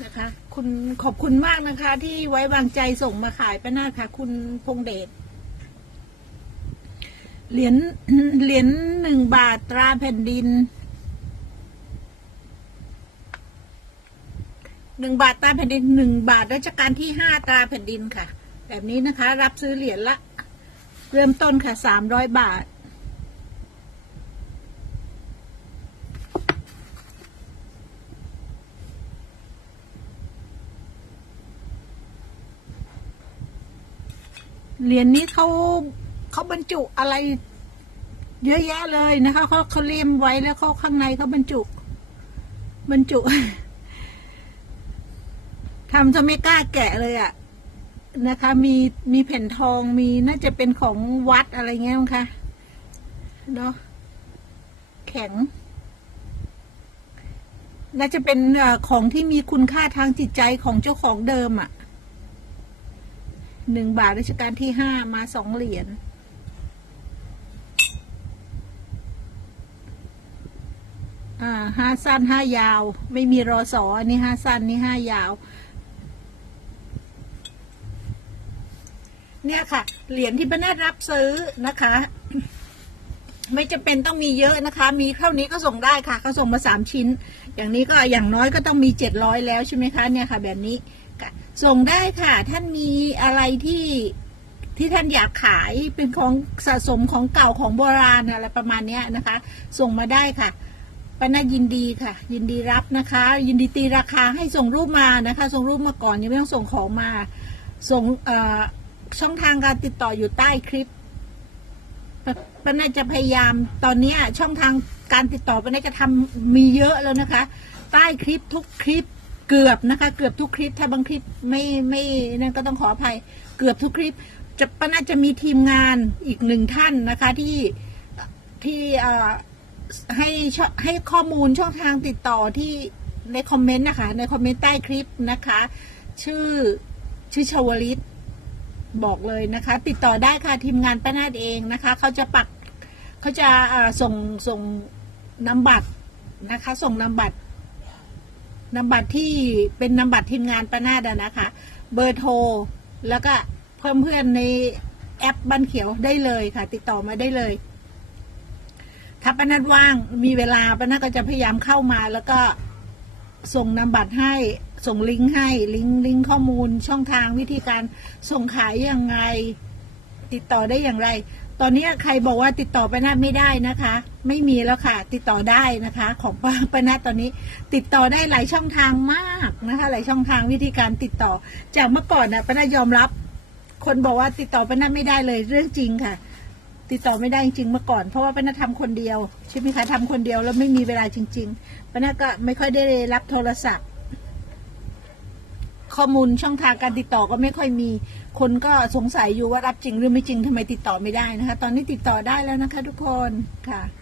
นะคะ คุณขอบคุณมากนะคะ ที่ไว้วางใจส่งมาขายป้านาค่ะ คุณพงเดชเหรียญเหรียญหนึ่งบาทตราแผ่นดินหนึ่งบาทตราแผ่นดินหนึ่งบาทรัชกาลที่ห้าตราแผ่นดินค่ะ แบบนี้นะคะ รับซื้อเหรียญละ เริ่มต้นค่ะสามร้อยบาท เหรียญนี้เขาเขาบรรจุอะไร เยอะแยะเลยนะคะเขาเขาเลี่ยมไว้แล้วเขาข้างในเขาบรรจุ บรรจุทำจะไม่กล้าแกะเลยอะนะคะ มีมีแผ่นทองมีน่าจะเป็นของวัดอะไรเงี้ยมั้งคะเนาะแข็ง น่าจะเป็นของที่มีคุณค่าทางจิตใจของเจ้าของเดิมอะ หนึ่งบาทรัชกาลที่ห้ามาสองเหรียญอ่าห้าสั้นห้ายาว ไม่มีรอสออันนี้ห้าสั้นนี่ห้ายาว เนี่ยค่ะ เหรียญที่ป้าแนทรับซื้อนะคะ ไม่จำเป็นต้องมีเยอะนะคะ มีเท่านี้ก็ส่งได้ค่ะเขาส่งมาสามชิ้น อย่างนี้ก็อย่างน้อยก็ต้องมีเจ็ดร้อยแล้วใช่ไหมคะเนี่ยค่ะ แบบนี้ ส่งได้ค่ะท่านมีอะไรที่ที่ท่านอยากขายเป็นของสะสมของเก่าของโบราณอะไรประมาณนี้นะคะ ส่งมาได้ค่ะป้าน่ายินดีค่ะ ยินดีรับนะคะ ยินดีตีราคาให้ส่งรูปมานะคะ ส่งรูปมาก่อนยังไม่ต้องส่งของมา ส่งช่องทางการติดต่ออยู่ใต้คลิปป้าน่าจะพยายามตอนนี้ช่องทางการติดต่อป้าน่าจะทำมีเยอะแล้วนะคะ ใต้คลิปทุกคลิป เกือบนะคะ เกือบทุกคลิปถ้าบางคลิปไม่ไม่นั่นก็ต้องขออภัย เกือบทุกคลิป จะป้าน่าจะมีทีมงานอีกหนึ่งท่านนะคะที่ที่ให้ให้ข้อมูลช่องทางติดต่อที่ในคอมเมนต์นะคะ ในคอมเมนต์ใต้คลิปนะคะ ชื่อชื่อชาวลิตบอกเลยนะคะ ติดต่อได้ค่ะทีมงานป้านาดเองนะคะ เขาจะปักเขาจะส่งส่งนำบัตรนะคะ ส่งนำบัตร นำบัตรที่เป็นนำบัตรทีมงานป้านาดอะนะคะ เบอร์โทร แล้วก็เพิ่มเพื่อนในแอปบ้านเขียวได้เลยค่ะ ติดต่อมาได้เลย ถ้าป้านาดว่างมีเวลาป้านาดก็จะพยายามเข้ามา แล้วก็ส่งนำบัตรให้ส่งลิงก์ให้ลิงก์ลิงก์ข้อมูลช่องทางวิธีการส่งขายยังไง ติดต่อได้อย่างไร ตอนนี้ใครบอกว่าติดต่อไปนาไม่ได้นะคะ ไม่มีแล้วค่ะ ติดต่อได้นะคะ ของป้าปนาตอนนี้ ติดต่อได้หลายช่องทางมากนะคะ หลายช่องทางวิธีการติดต่อ จากเมื่อก่อนนะปนายอมรับ คนบอกว่าติดต่อปนาไม่ได้เลยเรื่องจริงค่ะ ติดต่อไม่ได้จริงเมื่อก่อนเพราะว่าปนาทำคนเดียวใช่ไหมคะทำคนเดียวแล้วไม่มีเวลาจริง ๆปนาก็ไม่ค่อยได้รับโทรศัพท์ ข้อมูลช่องทางการติดต่อก็ไม่ค่อยมี คนก็สงสัยอยู่ว่ารับจริงหรือไม่จริงทำไมติดต่อไม่ได้นะคะ ตอนนี้ติดต่อได้แล้วนะคะ ทุกคนค่ะ